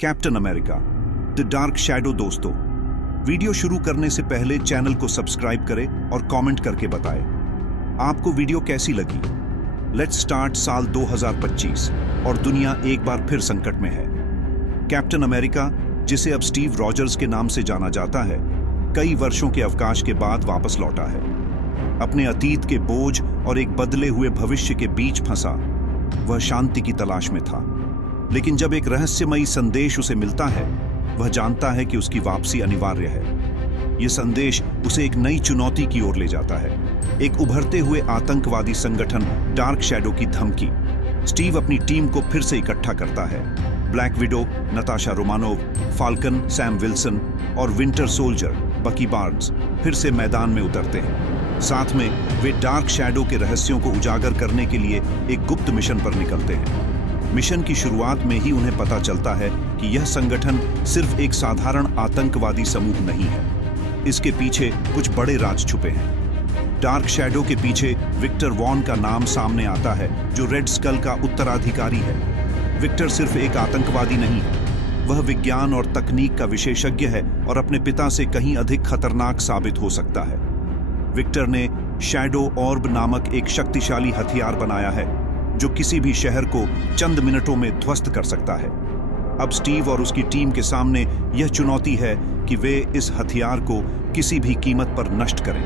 Captain America the dark shadow. दोस्तों, video शुरू करने से पहले चैनल को सब्सक्राइब करें और कमेंट करके बताएं आपको वीडियो कैसी लगी। Let's start. साल 2025 और दुनिया एक बार फिर संकट में है। कैप्टन अमेरिका, जिसे अब स्टीव रॉजर्स के नाम से जाना जाता है, कई वर्षों के अवकाश के बाद वापस लौटा है। अपने अतीत के बोझ और एक बदले हुए भविष्य के बीच फंसा वह शांति की तलाश में था। लेकिन जब एक रहस्यमयी संदेश उसे मिलता है, वह जानता है कि उसकी वापसी अनिवार्य है। यह संदेश उसे एक नई चुनौती की ओर ले जाता है, एक उभरते हुए आतंकवादी संगठन डार्क शैडो की धमकी। स्टीव अपनी टीम को फिर से इकट्ठा करता है। Black window, Natasha Romanov, falcon, Sam Wilson और विंटर सोल्जर बकी बार्न्स फिर से मैदान में उतरते हैं। साथ में वे डार्क शैडो के रहस्यों को उजागर करने के लिए एक गुप्त मिशन पर निकलते हैं। मिशन की शुरुआत में ही उन्हें पता चलता है कि यह संगठन सिर्फ एक साधारण आतंकवादी समूह नहीं है। इसके पीछे कुछ बड़े राज छुपे हैं। डार्क शैडो के पीछे विक्टर वॉन का नाम सामने आता है, जो रेड स्कल का उत्तराधिकारी है। विक्टर सिर्फ एक आतंकवादी नहीं है, वह विज्ञान और तकनीक का विशेषज्ञ है और अपने पिता से कहीं अधिक खतरनाक साबित हो सकता है। विक्टर ने शैडो ऑर्ब नामक एक शक्तिशाली हथियार बनाया है, जो किसी भी शहर को चंद मिनटों में ध्वस्त कर सकता है। अब स्टीव और उसकी टीम के सामने यह चुनौती है कि वे इस हथियार को किसी भी कीमत पर नष्ट करें।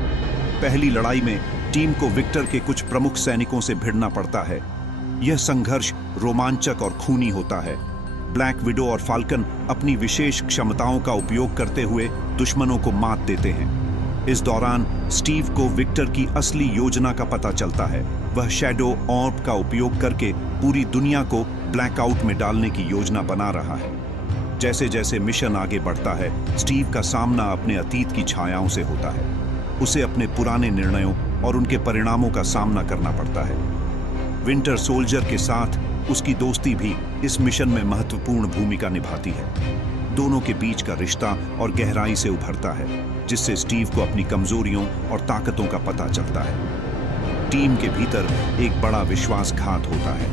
पहली लड़ाई में टीम को विक्टर के कुछ प्रमुख सैनिकों से भिड़ना पड़ता है। यह संघर्ष रोमांचक और खूनी होता है। ब्लैक विडो और फाल्कन अपनी विशेष क्षमताओं का उपयोग करते हुए दुश्मनों को मात देते हैं। इस दौरान स्टीव को विक्टर की असली योजना का पता चलता है। वह शैडो ऑर्ब का उपयोग करके पूरी दुनिया को ब्लैकआउट में डालने की योजना बना रहा है। जैसे जैसे मिशन आगे बढ़ता है, स्टीव का सामना अपने अतीत की छायाओं से होता है। उसे अपने पुराने निर्णयों और उनके परिणामों का सामना करना पड़ता है। विंटर सोल्जर के साथ उसकी दोस्ती भी इस मिशन में महत्वपूर्ण भूमिका निभाती है। दोनों के बीच का रिश्ता और गहराई से उभरता है, जिससे स्टीव को अपनी कमजोरियों और ताकतों का पता चलता है। टीम के भीतर एक बड़ा विश्वासघात होता है।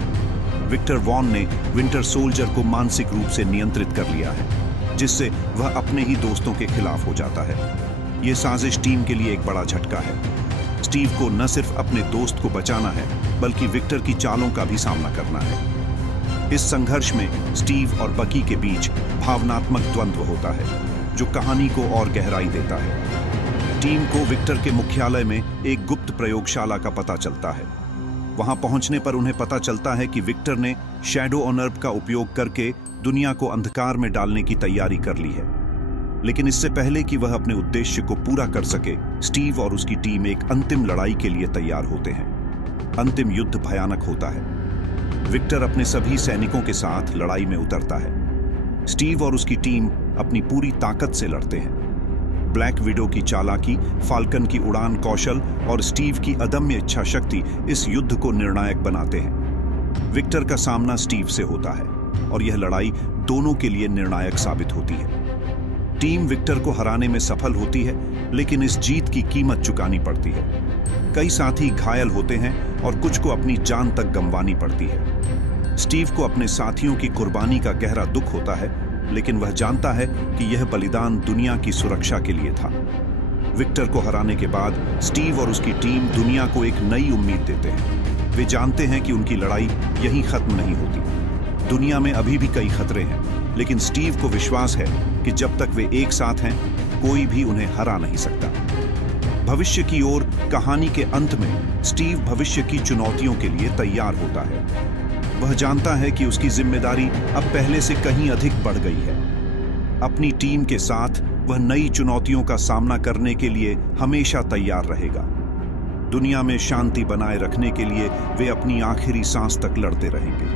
विक्टर वॉन ने विंटर सोल्जर को मानसिक रूप से नियंत्रित कर लिया है, जिससे वह अपने ही दोस्तों के खिलाफ हो जाता है। यह साजिश टीम के लिए एक बड़ा झटका है। स्टीव को न सिर्फ अपने दोस्त को बचाना है, बल्कि विक्टर की चालों का भी सामना करना है। इस संघर्ष में स्टीव और बकी के बीच भावनात्मक द्वंद्व होता है, जो कहानी को और गहराई देता है। टीम को विक्टर के मुख्यालय में एक गुप्त प्रयोगशाला का पता चलता है। वहां पहुंचने पर उन्हें पता चलता है कि विक्टर ने शैडो ऑर्ब का उपयोग करके दुनिया को अंधकार में डालने की तैयारी कर ली है। लेकिन इससे पहले कि वह अपने उद्देश्य को पूरा कर सके, स्टीव और उसकी टीम एक अंतिम लड़ाई के लिए तैयार होते हैं। अंतिम युद्ध भयानक होता है। विक्टर अपने सभी सैनिकों के साथ लड़ाई में उतरता है। स्टीव और उसकी टीम अपनी पूरी ताकत से लड़ते हैं। ब्लैक विडो की चालाकी, फाल्कन की उड़ान कौशल और स्टीव की अदम्य इच्छा शक्ति इस युद्ध को निर्णायक बनाते हैं। विक्टर का सामना स्टीव से होता है और यह लड़ाई दोनों के लिए निर्णायक साबित होती है। टीम विक्टर को हराने में सफल होती है, लेकिन इस जीत की कीमत चुकानी पड़ती है। कई साथी घायल होते हैं और कुछ को अपनी जान तक गंवानी पड़ती है। स्टीव को अपने साथियों की कुर्बानी का गहरा दुख होता है, लेकिन वह जानता है कि यह बलिदान दुनिया की सुरक्षा के लिए था। विक्टर को हराने के बाद स्टीव और उसकी टीम दुनिया को एक नई उम्मीद देते हैं। वे जानते हैं कि उनकी लड़ाई यहीं खत्म नहीं होती। दुनिया में अभी भी कई खतरे हैं, लेकिन स्टीव को विश्वास है कि जब तक वे एक साथ हैं, कोई भी उन्हें हरा नहीं सकता। भविष्य की ओर। कहानी के अंत में स्टीव भविष्य की चुनौतियों के लिए तैयार होता है। वह जानता है कि उसकी जिम्मेदारी अब पहले से कहीं अधिक बढ़ गई है। अपनी टीम के साथ वह नई चुनौतियों का सामना करने के लिए हमेशा तैयार रहेगा। दुनिया में शांति बनाए रखने के लिए वे अपनी आखिरी सांस तक लड़ते रहेंगे।